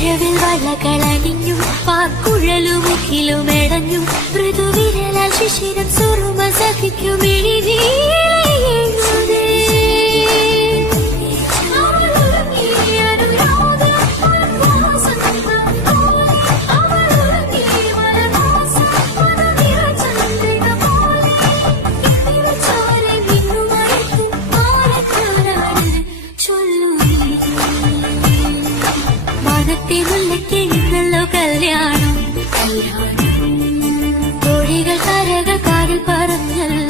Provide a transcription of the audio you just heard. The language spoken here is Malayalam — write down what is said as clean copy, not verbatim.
മഴവിൽ വളകളണിഞ്ഞു പാക്കുഴലുമുഖിലുമെടഞ്ഞു മൃദുവിരലാൽ ശിശിരം സുറുമ സഖിക്കും കല്യാണം കോഴികൾ കരകൾ കാതിൽ പറഞ്ഞല്ലോ